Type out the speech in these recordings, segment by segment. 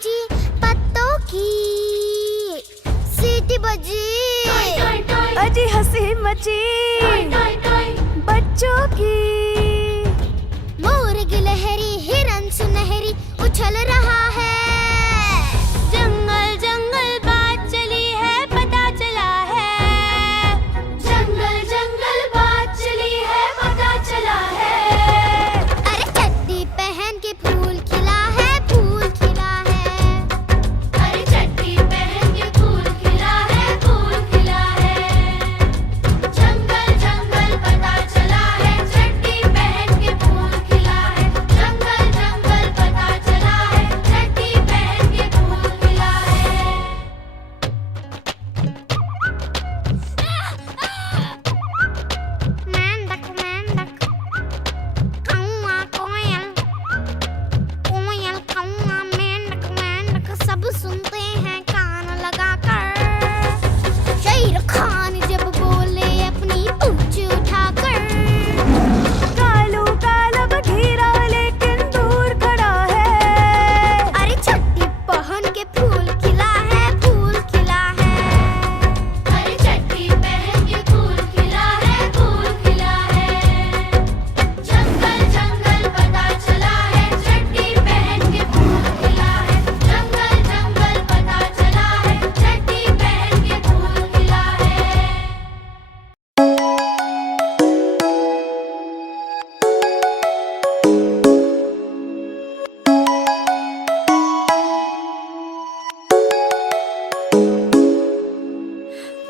बाजी पत्तों की सीटी बजी अजी हंसी मची बच्चों की मोर गिलहरी हिरन सुनहरी उछल रहा है जंगल जंगल बात चली है पता चला है जंगल जंगल बात चली है पता चला है अरे चड्डी पहन के फूल खिला है फूल खिला है अरे चड्डी पहन के फूल खिला है फूल खिला है जंगल जंगल पता चला है चड्डी पहन के फूल खिला है जंगल जंगल पता चला है चड्डी पहन के फूल खिला है मेंढक मेंढक कौआ कोयल कोयल कौआ मेंढक मेंढक सब सुनते हैं कान लगाकर शेर खान जब बोले अपनी पूंछ उठाकर कालू काला बघीरा लेकिन दूर खड़ा है अरे चड्डी पहन के फूल खिला है फूल खिला है अरे चड्डी पहन के फूल खिला है फूल खिला है जंगल जंगल पता चला है चड्डी पहन के फूल खिला है जंगल जंगल पता चला है चड्डी पहन के फूल खिला है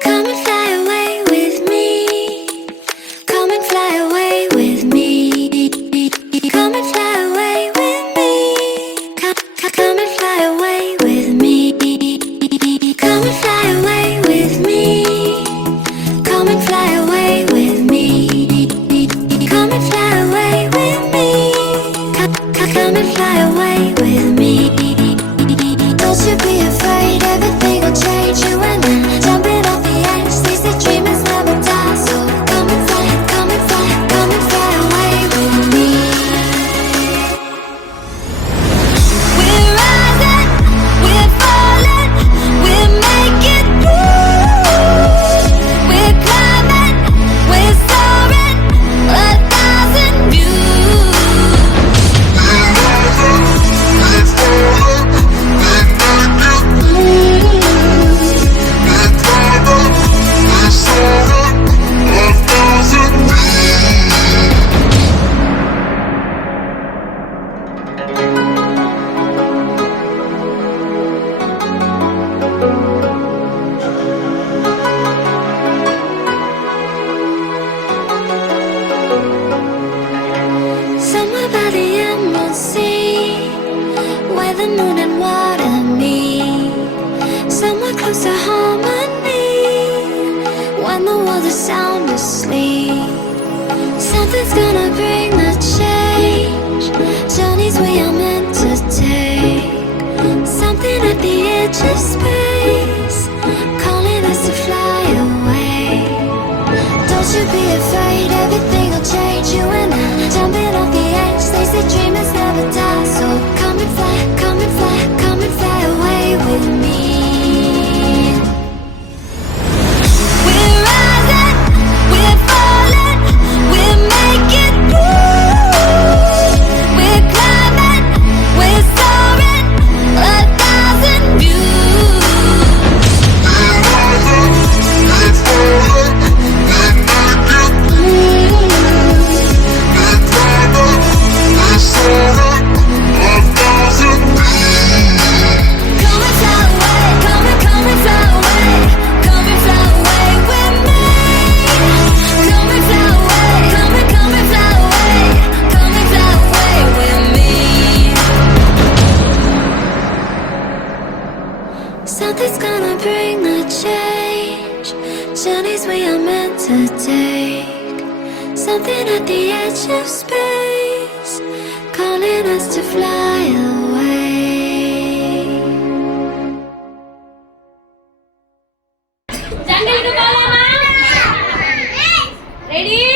Come and fly away with me. Come and fly away with me. Come and fly away with me. Come and fly away with me. Come and fly away with me. Come and fly away with me. Come and fly away with me. Come and fly away with me. Don't you be afraid, everything will change. You and I, jumping off the edge. They say dreamers never die, so come and fly, come and fly, come and fly away with me. We're rising, we're falling, we're making moves. We're climbing, we're soaring, 1,000 views. Somewhere by the emerald sea, where the moon and water meet. Somewhere close to harmony, when the world is sound asleep. Something's gonna bring the change, journeys we are meant to take. Something at the edge of space, calling us to fly away. Don't you be afraid, everything will change. You and I, jumping off the edge. They say dreamers never die, so come and fly, come and fly, come and fly away with me. We're rising, we're falling, we're making moves. We're climbing, we're soaring, 1,000 views. Something's gonna bring the change, journeys we are meant to take. Something at the edge of space, calling us to fly away. Ready?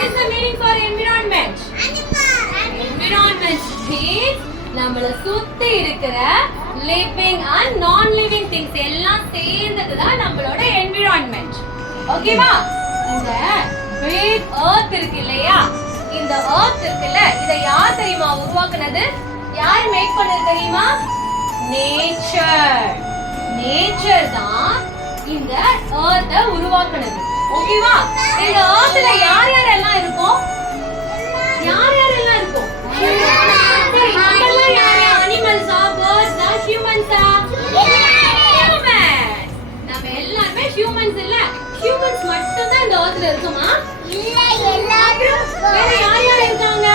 What is the meaning for environment? Environment means நம்மள சுத்தி இருக்கிற living and நான் living things எல்லாம் சேர்ந்தது தான் நம்மளோட environment. ஓகேவா? இந்த big earth இருக்கு இல்லையா? இந்த earth இருக்குல்ல, இத யார் தெரியுமா உருவாக்குனது? யார் மேக் பண்ணது தெரியுமா? நேச்சர். நேச்சர் தான் இந்த earth உருவாக்குனது. ஓகேவா? இந்த earthல யார் யாரெல்லாம் இருக்கோம்? யார் யாரெல்லாம் இருக்கோம்? சரி, நம்மெல்லாம் யாரு? அனிமல்ஸா, பேர்ட்ஸா, ஹியூமன்ஸா? ஹியூமன்ஸ். நம்ம எல்லாரும் ஹியூமன்ஸ் இல்ல? ஹியூமன்ஸ் மட்டும் தான் இந்த earthல இருக்குமா? இல்ல, எல்லாரும் வேற யார் யார் இருக்காங்க?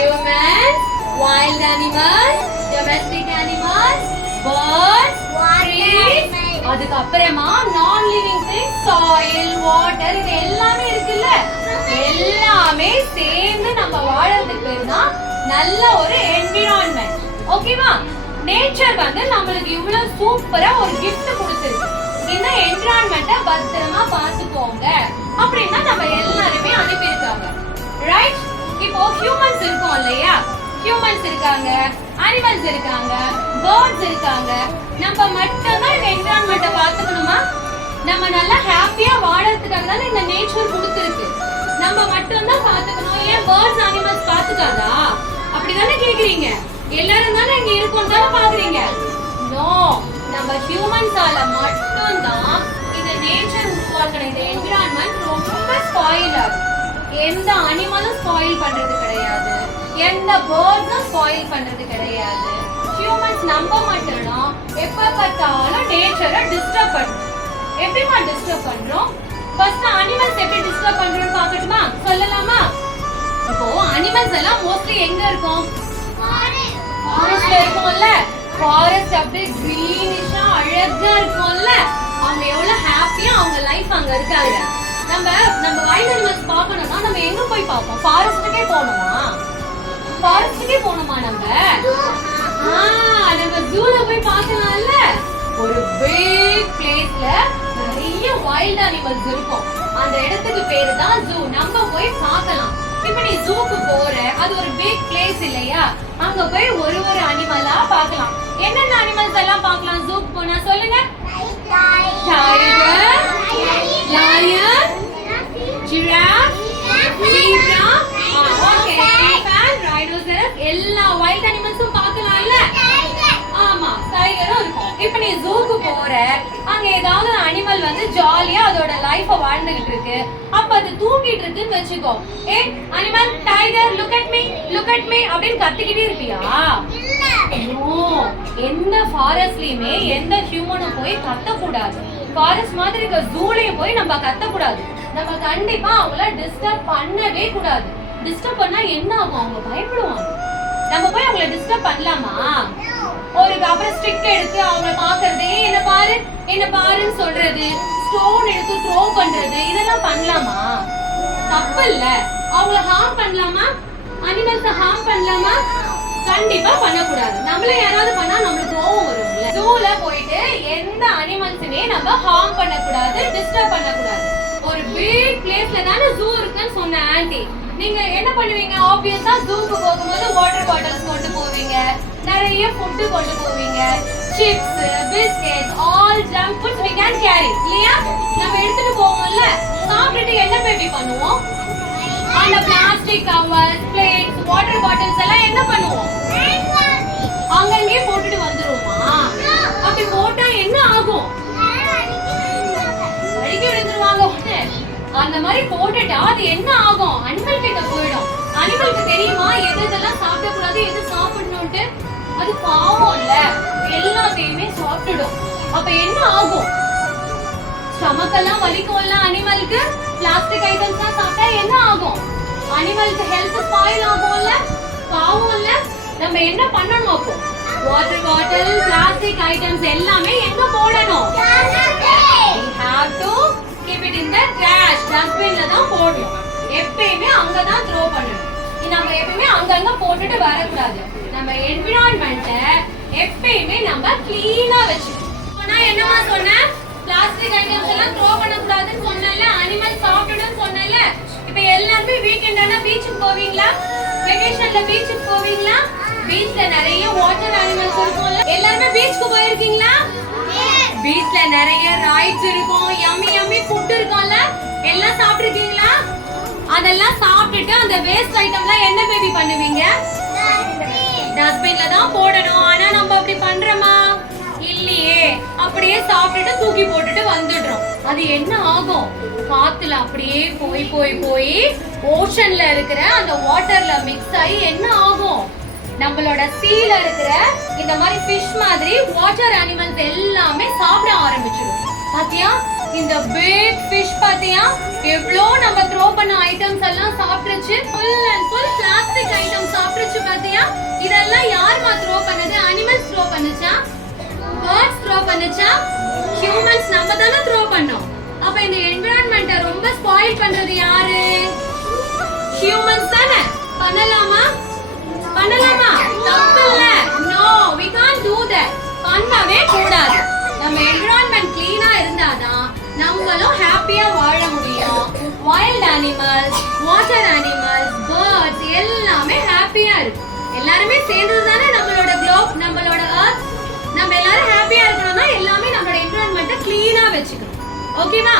Humans, wild animals, domestic animals, birds, trees, அதுக்கு அப்புறமா நான் லிவிங் திங்ஸ், சாயில், வாட்டர், இது எல்லாமே இருக்குல்ல? எல்லாமே சேர்ந்து நம்ம வாழறதுக்கு பேரு தான் நல்ல ஒரு என்விரான்மெண்ட். ஓகேவா? நேச்சர் வந்து நம்மளுக்கு இவ்வளவு சூப்பரா ஒரு கிஃப்ட் கொடுத்திருக்கு. இந்த என்விரான்மெண்ட்டை பத்திரமா பார்த்துக்கோங்க அப்படின்னா நம்ம எல்லாருமே அனுப்பியிருக்காங்க. ரைட்? இப்போ ஹியூமன்ஸ் இருக்கோம் இல்லையா? ஹியூமன்ஸ் இருக்காங்க, அனிமல்ஸ் இருக்காங்க, பேர்ட்ஸ் இருக்காங்க. நம்ம மட்டும் தான் இந்த என்விரான்மெண்ட்டை பார்த்துக்கணுமா? நம்ம நல்லா ஹாப்பியா வாழறதுக்காக தானே இந்த நேச்சர் கொடுத்துருக்கு. நம்ம மட்டும் தான் பார்த்துக்கணும். ஏன் பேர்ட்ஸ் அனிமல்ஸ் பார்த்துக்காதா? அப்படிதானே கேக்குறீங்க? எல்லாரும் தானே இங்க இருக்கோம் தானே பாக்குறீங்க? நோ, நம்ம ஹியூமன்ஸால மட்டும் தான் இந்த நேச்சர் உருவாக்குன இந்த என்விரான்மெண்ட் ரொம்ப ஸ்பாயில் ஆகும். எந்த அனிமலும் ஸ்பாயில் பண்றது கிடையாது, எந்த பேர்ட்ஸும் ஸ்பாயில் பண்றது கிடையாது. ஹியூமன்ஸ் நம்ம மட்டும் தான் எப்ப பார்த்தாலும் நேச்சரை டிஸ்டர்ப் பண்றோம். எப்படிமா டிஸ்டர்ப் பண்றோம்? ஃபர்ஸ்ட் அனிமல்ஸ் எப்படி டிஸ்டர்ப் பண்றோம்னு பார்க்கட்டுமா? சொல்லலாமா? இப்போ அனிமல்ஸ் எல்லாம் மோஸ்ட்லி எங்க இருக்கும்? ஃபாரஸ்ட்ல இருக்கும்ல. ஃபாரஸ்ட் அப்படியே கிரீனிஷா அழகா இருக்கும்ல. அவங்க எவ்வளவு ஹாப்பியா அவங்க லைஃப் அங்க இருக்காங்க. நம்ம வைல்ட் அனிமல்ஸ் பார்க்கணும்னா நம்ம எங்க போய் பார்ப்போம்? ஃபாரஸ்ட்டுக்கே போகணுமா? ஃபாரஸ்ட்டுக்கே போகணுமா? நம்ம ஜூல போய் பார்க்கலாம்ல. ஒரு பிக் பிளேஸ்ல நிறைய வைல்ட் அனிமல்ஸ் இருக்கும். அந்த இடத்துக்கு பேரு தான் ஜூ. நம்ம போய் பார்க்கலாம். இப்ப நீ ஜூக்கு போற, அது ஒரு பிக் பிளேஸ் இல்லையா? அங்க போய் ஒரு ஒரு அனிமலா பார்க்கலாம். என்னென்ன அனிமல்ஸ் எல்லாம் பார்க்கலாம் ஜூக்கு போனா? சொல்லுங்க. Tiger, lion, giraffe, zebra, okay, elephant, rhinoceros, எல்லா வைல்ட் அனிமல்ஸும் பார்க்கலாம்ல? ஆமா, டைகரும் இருக்கும். இப்ப நீ ஜூக்கு போற, அங்க ஏதாவது அனிமல் வந்து ஜாலியா அதோட லைஃப வாழ்ந்துகிட்டு இருக்கு. அப்ப அது தூங்கிட்டு இருக்குன்னு வெச்சுக்கோ. A animal, tiger, look at me, look at me அப்படினு கத்திக்கிட்டே இருப்பியா? நோ, எந்த ஃபாரஸ்ட்லயுமே எந்த ஹியூமனும் போய் கத்த கூடாது. ஃபாரஸ்ட் மாதிரி இருக்க ஜூலயே போய் நம்ம கத்த கூடாது. நம்ம கண்டிப்பா அவங்கள டிஸ்டர்ப் பண்ணவே கூடாது. டிஸ்டர்ப் பண்ணா என்ன ஆகும்? அவங்க பயப்படுவாங்க. நம்ம போய் அவங்கள டிஸ்டர்ப் பண்ணலாமா? ஒரு அப்புறம் ஸ்டிக் எடுத்து அவங்கள பாக்குறது, என்ன பாரு என்ன பாருன்னு சொல்றது, ஸ்டோன் எடுத்து த்ரோ பண்றது, இதெல்லாம் பண்ணலாமா? தப்பு இல்ல. அவங்கள ஹார்ம் பண்ணலாமா? அனிமல்ஸ ஹார்ம் பண்ணலாமா? கண்டிப்பா பண்ணக்கூடாது. நம்மள யாராவது பண்ணா நம்மளுக்கு கோவம் வரும்ல. ஜூல போயிட்டு எந்த அனிமல்ஸுமே நம்ம ஹார்ம் பண்ணக்கூடாது, டிஸ்டர்ப் பண்ணக்கூடாது. ஒரு பிக் பிளேஸ்ல தானே ஜூ இருக்குன்னு சொன்ன ஆன்ட்டி. நீங்க என்ன பண்ணுவீங்க? ஆப்வியஸா ஜூக்கு போகும்போது வாட்டர் பாட்டில்ஸ் கொண்டு போவீங்க, நிறைய ஃபுட் கொண்டு போவீங்க, chips, biscuits, all junk foods we can carry இல்லையா? நம்ம எடுத்துட்டு போவோம்ல. சாப்பிட்டுட்டு என்ன பேபி பண்ணுவோம்? அந்த plastic covers, plates, water bottles எல்லாம் என்ன பண்ணுவோம்? அங்கங்கே போட்டுட்டு வந்துருவோமா? அப்படி போட்டா என்ன ஆகும்? வழுக்கி விழுந்துருவாங்க. அந்த மாதிரி போட்டுட்டா அது என்ன ஆகும்? அனிமல் கிட்ட போயிடும். அனிமலுக்கு தெரியுமா எதெல்லாம் சாப்பிடக்கூடாது, எது சாப்பிடணும்ட்டு? அது பாவம் இல்ல, எல்லாத்தையுமே சாப்பிட்டுடும். அப்ப என்ன ஆகும்? ஸ்டமக்கெல்லாம் வலிக்கும்ல அனிமலுக்கு. பிளாஸ்டிக் ஐட்டம்ஸ் எல்லாம் சாப்பிட்டா என்ன ஆகும்? அனிமலுக்கு ஹெல்த் ஸ்பாயில் ஆகும்ல, பாவம் இல்ல. நம்ம என்ன பண்ணணும் அப்போ? வாட்டர் பாட்டில், பிளாஸ்டிக் ஐட்டம்ஸ் எல்லாமே எங்க போடணும்? We have to keep it in the trash. டஸ்ட்பின்ல தான் போடணும். எப்பயுமே அங்க தான் த்ரோ பண்ணணும். நம்ம எப்பயுமே அங்கங்க போட்டுட்டு வரக்கூடாது. நம்ம என்விரான்மெண்ட்டை எப்பயுமே நம்ம கிளீனா வச்சுக்கணும். நான் என்னமா சொன்னேன்? பிளாஸ்டிக் ஐட்டம்ஸ் எல்லாம் த்ரோ பண்ண கூடாதுன்னு சொன்னேன்ல, அனிமல் சாப்பிடணும்னு சொன்னேன்ல. இப்போ எல்லாரும் வீக்கெண்ட் ஆனா பீச்சுக்கு போவீங்களா? வெகேஷன்ல பீச்சுக்கு போவீங்களா? பீச்ல நிறைய வாட்டர் அனிமல்ஸ் இருக்கும்ல. எல்லாரும் பீச்சுக்கு போயிருக்கீங்களா? பீச்ல நிறைய ரைட்ஸ் இருக்கும், யம்மி யம்மி ஃபுட் இருக்கும்ல. எல்லாம் சாப்பிட்டுருக்கீங்களா? அதெல்லாம் சாப்பிட்டுட்டு அந்த வேஸ்ட் ஐட்டம்லாம் என்ன பேபி பண்ணுவீங்க? டஸ்ட்பின்ல தான் போடணும். ஆனா நம்ம அப்படி பண்றோமா? இல்லையே. அப்படியே சாப்பிட்டுட்டு தூக்கி போட்டுட்டு வந்துடுறோம். அது என்ன ஆகும்? காத்துல அப்படியே போய் போய் போய் ஓஷன்ல இருக்கிற அந்த வாட்டர்ல மிக்ஸ் ஆகி என்ன ஆகும்? நம்மளோட சீல இருக்கிற இந்த மாதிரி ஃபிஷ் மாதிரி வாட்டர் அனிமல்ஸ் எல்லாமே சாப்பிட ஆரம்பிச்சிடும். பாத்தியா? இந்த பிக் ஃபிஷ் பாத்தியா எவ்வளோ நம்ம த்ரோ பண்ண ஐட்டம்ஸ் எல்லாம் சாப்பிட்டுச்சு. Full and full plastic item சாப்பிட்டுச்சு. பாத்தியா? இதெல்லாம் யாருமா த்ரோ பண்ணது? அனிமல்ஸ் த்ரோ பண்ணுச்சா? பேர்ட்ஸ் த்ரோ பண்ணுச்சா? ஹியூமன்ஸ் நம்ம தானே த்ரோ பண்ணோம். அப்ப இந்த என்விரான்மெண்ட்டை ரொம்ப ஸ்பாயில் பண்றது யாரு? ஹியூமன்ஸ் தானே. பண்ணலாமா? பண்ணலாமா? தப்பு இல்ல. No, we can't do that. பண்ணவே கூடாது. நம்ம என்விரான்மெண்ட் க்ளீனா இருந்தாதான் நம்மளும் ஹாப்பியா வாழ முடியும். Wild animals, water animals, birds எல்லாமே ஹாப்பியா இருக்கும். எல்லாருமே சேர்ந்தது தானே நம்மளோட குளோப், நம்மளோட எர்த். நம்ம எல்லாரும் ஹாப்பியா இருக்கணும்னா எல்லாமே நம்மளோட என்விரான்மெண்ட்டை க்ளீனா வச்சுக்கணும். ஓகேவா?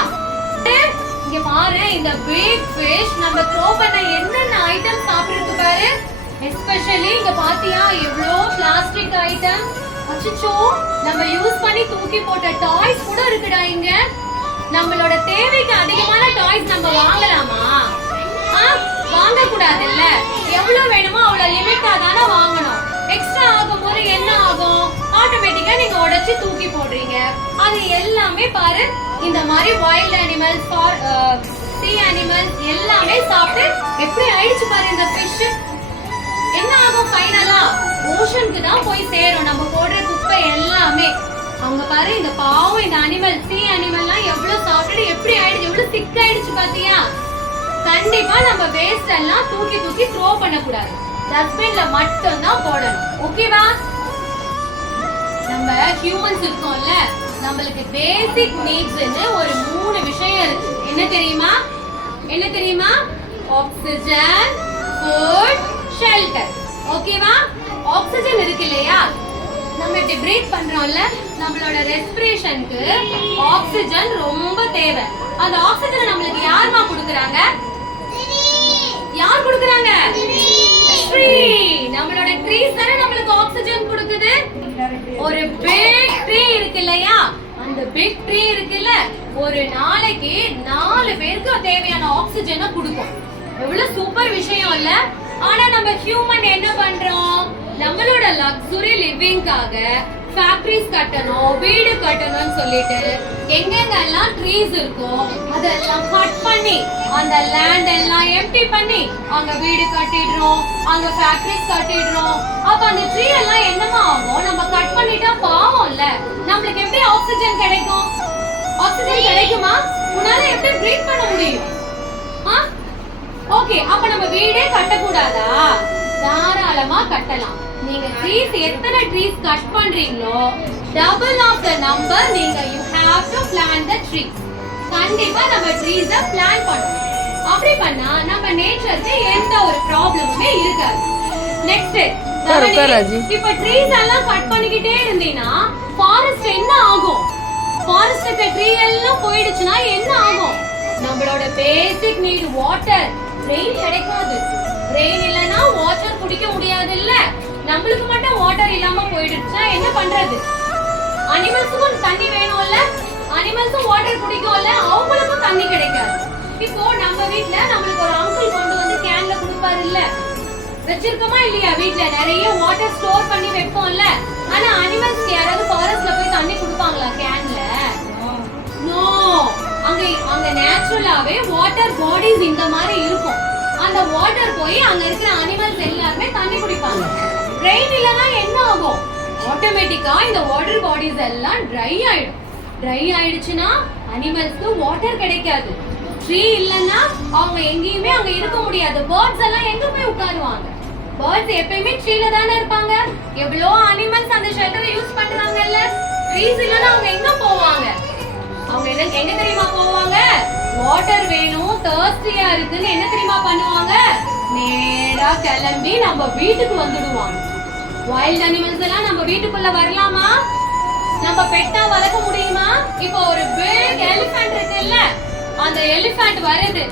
இங்க பாரு, இந்த பிக் ஃபிஷ் நம்ம த்ரோ பண்ண என்னென்ன ஐட்டம் சாப்பிட்டுருக்கு பாரு. எஸ்பெஷலி இங்க பாத்தியா எவ்வளோ பிளாஸ்டிக் ஐட்டம். அச்சச்சோ, நம்ம யூஸ் பண்ணி தூக்கி போட்ட டாய்ஸ் கூட இருக்குடா இங்க. நம்மளோட தேவைக்கு அதிகமான டாய்ஸ் நம்ம வாங்கலாமா? வாங்க கூடாது இல்ல. எவ்வளவு வேணுமோ அவ்வளவு லிமிட்டா தானே வாங்கணும். எக்ஸ்ட்ரா ஆகும்போது என்ன ஆகும்? ஆட்டோமேட்டிக்கா நீங்க உடைச்சு தூக்கி போடுறீங்க. அது எல்லாமே பாரு இந்த மாதிரி வைல்ட் அனிமல்ஸ், சீ அனிமல்ஸ் எல்லாமே சாப்பிட்டு எப்படி ஆயிடுச்சு பாரு இந்த ஃபிஷ். என்ன ஆகும் ஃபைனலா? ஓஷனுக்கு தான் போய் சேரும் நம்ம போடுற குப்பை எல்லாமே. அவங்க பாரு இந்த பாவம் இந்த அனிமல், சீ அனிமல்லாம் எவ்வளவு சாப்பிட்டு எப்படி ஆயிடுச்சு, எவ்வளவு சிக் ஆயிடுச்சு பாத்தியா? கண்டிப்பா நம்ம வேஸ்ட் எல்லாம் தூக்கி தூக்கி த்ரோ பண்ண கூடாது. டஸ்ட்பின்ல மட்டும் தான் போடணும். ஓகேவா? நம்ம ஹியூமன்ஸ் இருக்கோம்ல, நம்மளுக்கு பேசிக் நீட்ஸ்னு ஒரு 3 விஷயம் இருக்கு. என்ன தெரியுமா? என்ன தெரியுமா? Oxygen, food, shelter. ஓகேவா? ஆக்சிஜன் இருக்கு இல்லையா, நம்ம இப்படி பிரீத் பண்றோம்ல, நம்மளோட ரெஸ்பிரேஷனுக்கு ஆக்சிஜன் ரொம்ப தேவை. அந்த ஆக்சிஜனை நம்மளுக்கு யாருமா கொடுக்கறாங்க? யார் கொடுக்கறாங்க? ட்ரீ. நம்மளோட ட்ரீஸ் தானே நம்மளுக்கு ஆக்சிஜன் கொடுக்குது. ஒரு பிக் ட்ரீ இருக்கு இல்லையா, அந்த பிக் ட்ரீ இருக்குல்ல, ஒரு நாளைக்கு 4 பேருக்கு தேவையான ஆக்சிஜனை கொடுக்கும். எவ்வளவு சூப்பர் விஷயம் இல்ல? ஆனா நம்ம ஹியூமன் என்ன பண்றோம்? நம்மளோட லக்ஸுரி லிவிங்காக ஃபேக்டரிஸ் கட்டணும், வீடு கட்டணும்னு சொல்லிட்டு எங்கெங்கெல்லாம் ட்ரீஸ் இருக்கோ அதெல்லாம் கட் பண்ணி அந்த லேண்ட் எல்லாம் எம்டி பண்ணி அங்க வீடு கட்டிடுறோம், அங்க ஃபேக்டரிஸ் கட்டிடுறோம். அப்ப அந்த ட்ரீ எல்லாம் என்னமா ஆகும்? நம்ம கட் பண்ணிட்டா பாவம் இல்ல, நம்மளுக்கு எப்படி ஆக்சிஜன் கிடைக்கும்? ஆக்சிஜன் கிடைக்குமா? உன்னால எப்படி பிரீத் பண்ண முடியும்? ஓகே, அப்ப நம்ம வீடே கட்டக்கூடாதா? தாராளமா கட்டலாம். நீங்க ட்ரீஸ் எத்தனை ட்ரீஸ் கட் பண்றீங்களோ டபுள் ஆஃப் த நம்பர் நீங்க you have to plant the trees. கண்டிப்பா நம்ம ட்ரீஸ பிளான் பண்ணணும். அப்படி பண்ணா நம்ம நேச்சருக்கு எந்த ஒரு ப்ராப்ளமுமே இருக்காது. நெக்ஸ்ட், இப்ப ட்ரீஸ் எல்லாம் கட் பண்ணிக்கிட்டே இருந்தீனா ஃபாரஸ்ட் என்ன ஆகும்? ஃபாரஸ்ட்ல ட்ரீ எல்லாம் போயிடுச்சுனா என்ன ஆகும்? நம்மளோட பேசிக் நீட் வாட்டர், ரெயின் கிடைக்காது. ரெயின் இல்லனா வாட்டர் குடிக்க முடியாது இல்ல. நம்மளுக்கு மட்டும் வாட்டர் இல்லாம போயிடுச்சா என்ன பண்றது? அனிமல்ஸ்க்கும் தண்ணி வேணும்ல, அனிமல்ஸும் வாட்டர் குடிக்கும்ல, அவங்களுக்கும் தண்ணி கிடைக்காது. இப்போ நம்ம வீட்ல நம்மளுக்கு ஒரு அங்கிள் கொண்டு வந்து கேன்ல குடுப்பாரு இல்ல, வச்சிருக்கோமா இல்லையா? வீட்ல நிறைய வாட்டர் ஸ்டோர் பண்ணி வைப்போம்ல. ஆனா அனிமல்ஸ்க்கு யாராவது ஃபாரஸ்ட்ல போய் தண்ணி குடுப்பாங்களா கேன்ல? நோ. அங்க நேச்சுரலாவே வாட்டர் பாடிஸ் இந்த மாதிரி இருக்கும். அந்த வாட்டர் போய் அங்க இருக்கிற அனிமல்ஸ் எல்லாரும் தண்ணி குடிப்பாங்க. ரெயின் இல்லனா என்ன ஆகும்? ஆட்டோமேட்டிக்கா இந்த வாட்டர் பாடிஸ் எல்லாம் ட்ரை ஆயிடும். ட்ரை ஆயிடுச்சுனா அனிமல்ஸ்க்கு வாட்டர் கிடைக்காது. ட்ரீ இல்லனா அவங்க எங்கேயுமே அங்க இருக்க முடியாது. பேர்ட்ஸ் எல்லாம் எங்க போய் உட்காருவாங்க? பேர்ட்ஸ் எப்பயுமே ட்ரீல தானே இருப்பாங்க. எவ்வளோ அனிமல்ஸ் அந்த ஷெல்டரை யூஸ் பண்றாங்கல்ல. ட்ரீஸ் இல்லனா அவங்க எங்க போவாங்க? அவங்க எங்க தெரியுமா போவாங்க? வாட்டர் வேணும், தர்ஸ்டியா இருக்குன்னு என்ன தெரியுமா பண்ணுவாங்க? நேரா கிளம்பி நம்ம வீட்டுக்கு வந்துடுவாங்க. வைல்ட் அனிமல்ஸ் எல்லாம் நம்ம வீட்டுக்குள்ள வரலாமா? நம்ம பெட்டா வளர்க்க முடியுமா? இப்போ ஒரு பிக் எலிஃபண்ட் இருக்குல்ல, அந்த எலிஃபண்ட் வருது.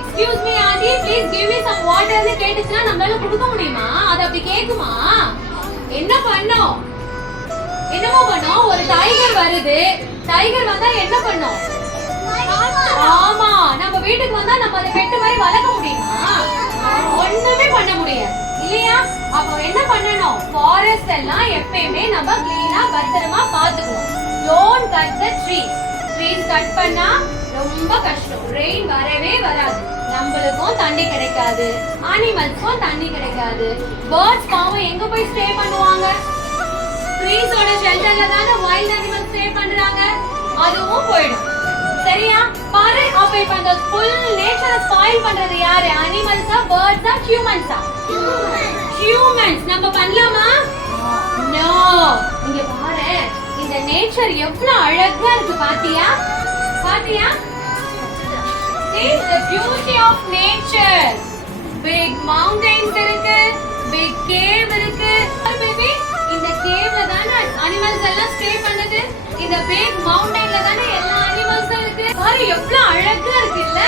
Excuse me aunty, please give me some வாட்டர்னு கேட்டுச்சுன்னா நம்மளால கொடுக்க முடியுமா? அது அப்படி கேக்குமா? என்ன பண்ணோம்? என்னமோ பண்ணோம். ஒரு டைகர் வருது. டைகர் வந்தா என்ன பண்ணோம்? ஆமா, நம்ம வீட்டுக்கு வந்தா நம்ம அதை பெட்டு மாதிரி வளர்க்க முடியுமா? ஒண்ணுமே பண்ண முடியாது இல்லையா? அப்போ என்ன பண்ணணும்? ஃபாரஸ்ட் எல்லாம் எப்பயுமே நம்ம கிளீனா பத்திரமா பாத்துக்கணும். Don't cut the trees. Trees cut பண்ணா ரொம்ப கஷ்டம். ரெயின் வரவே வராது. நம்மளுக்கும் தண்ணி கிடைக்காது, அனிமல்ஸ்க்கும் தண்ணி கிடைக்காது. பேர்ட்ஸ் பாவம் எங்க போய் ஸ்டே பண்ணுவாங்க? ட்ரீஸோட ஷெல்டர்ல தான வைல்ட் அனிமல்ஸ் ஸ்டே பண்றாங்க. அதுவும் போய்டும். சரியா? பாரு, அப்ப இப்ப அந்த ஃபுல் நேச்சரை ஸ்பாயில் பண்றது யாரு? அனிமல்ஸா, பேர்ட்ஸா, ஹியூமன்ஸா? ஹியூமன்ஸ். நம்ம பண்ணலாமா? நோ. இங்க பாரு, இந்த நேச்சர் எவ்வளவு அழகா இருக்கு. பாத்தியா? பாத்தியா? See the beauty of nature. Big mountains இருக்கு, big cave இருக்கு. பேபி, இந்த கேவ்ல தான அனிமல்ஸ் எல்லாம் ஸ்டே பண்ணுது. இந்த big mountainல தான எல்லா அனிமல்ஸும் இருக்கு. பாரு எவ்வளவு அழகா இருக்குல்ல?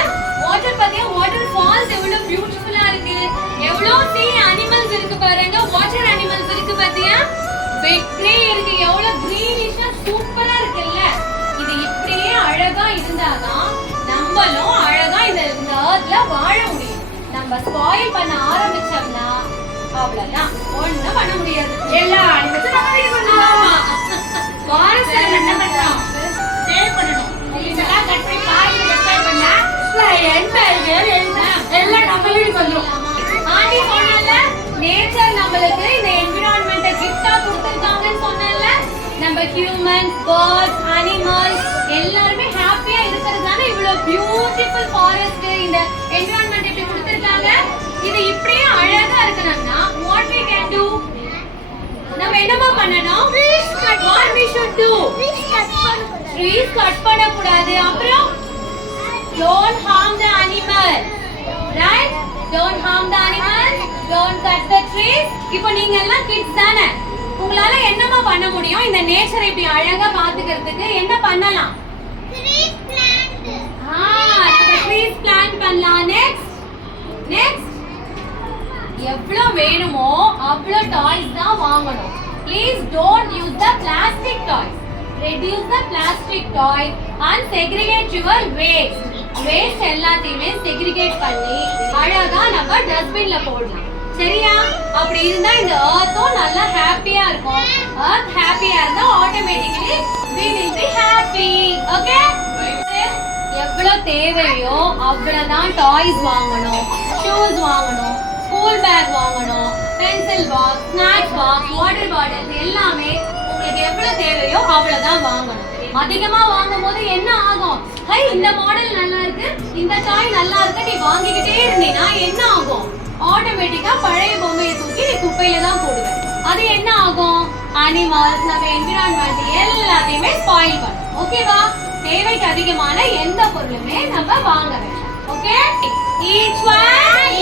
வாட்டர் பாத்தியா? வாட்டர் ஃபால்ஸ் எவ்வளவு பியூட்டிஃபுல்லா இருக்கு. எவ்வளவு சீ அனிமல்ஸ் இருக்கு பாருங்க. வாட்டர் அனிமல்ஸ் இருக்கு பாத்தியா? பிக் ட்ரீ இருக்கு. எவ்வளவு கிரீனிஷா சூப்பரா இருக்குல்ல? இது இப்படியே அழகா இருந்தாதான் நம்மளும் அழகா இந்த எர்த்ல வாழ முடியும். நம்ம ஸ்பாயில் பண்ண ஆரம்பிச்சோம்னா அவ்வளவுதான், ஒண்ணும் பண்ண முடியாது. எல்லா அனிமல்ஸும் நம்ம வீட்டுக்கு வந்துருவாங்க. ஃபாரஸ்ட்ல என்ன பண்றோம்? சேவ் பண்ணணும். இதெல்லாம் கட் பண்ணி பாருங்க, டிஸ்டர்ப் பண்ணா லயன், டைகர் எல்லாம் நம்ம வீட்டுக்கு வந்துரும். ஆண்டி சொன்னல, நேச்சர் நம்மளுக்கு இந்த என்விரான்மென்ட்ட கிஃப்டா கொடுத்திருக்காங்கன்னு சொன்னல. நம்ம ஹியூமன்ஸ், பேர்ட்ஸ், அனிமல்ஸ் எல்லாரும் ஹாப்பியா இருக்கிறதுனால இவ்வளவு பியூட்டிஃபுல் ஃபாரஸ்ட், இந்த என்விரான்மென்ட் இப்படி கொடுத்திருக்காங்க. இது இப்படியே அழகா இருக்கணும்னா what we can do? நம்ம என்னமா பண்ணணும்? What we should do? Trees cut பண்ண கூடாது. அப்புறம் don't harm the animals, right? Don't harm the animals, don't cut the trees. இப்போ நீங்க எல்லாம் கிட்ஸ் தானே, உங்களால என்னமா பண்ண முடியும்? இந்த நேச்சரை இப்படி அழகா பாத்துக்கிறதுக்கு என்ன பண்ணலாம்? Trees plant. நம்ம ட்ரீஸ் பிளான்ட் பண்ணலாம். நெக்ஸ்ட் எவ்வளவு வேணுமோ அவ்வளோ டாய்ஸ் தான் வாங்கணும். Please don't use the plastic toys. Reduce the plastic toys and segregate your waste. Waste எல்லாத்தையுமே செக்ரிகேட் பண்ணி அழகா நம்ம டஸ்ட்பின்ல போடலாம். சரியா? அப்படி இருந்தா இந்த எர்த்தும் நல்லா ஹாப்பியா இருக்கும். எர்த் ஹாப்பியா இருந்தா automatically we will be happy. Okay? எவ்வளவு தேவையோ அவ்வளவுதான் டாய்ஸ் வாங்கணும், ஷூஸ் வாங்கணும், ஸ்கூல் பேக் வாங்கணும், pencil box, snacks box, water bottle எல்லாமே உங்களுக்கு எவ்வளவு தேவையோ அவ்வளவுதான் வாங்கணும். அதிகமா வாங்கும் போது என்ன ஆகும்? ஹை, இந்த மாடல் நல்லா இருக்கு, இந்த டாய் நல்லா இருக்கு, நீ வாங்கிக்கிட்டே இருந்தீனா என்ன ஆகும்? ஆட்டோமேட்டிக்கா பழைய பொம்மையை தூக்கி நீ குப்பையில தான் போடுவேன். அது என்ன ஆகும்? அனிமல்ஸ், நம்ம என்விரான்மெண்ட் எல்லாத்தையுமே ஸ்பாயில் பண்ணும். ஓகேவா? தேவைக்கு அதிகமான எந்த பொருளுமே நம்ம வாங்க வேண்டாம். ஓகே? each one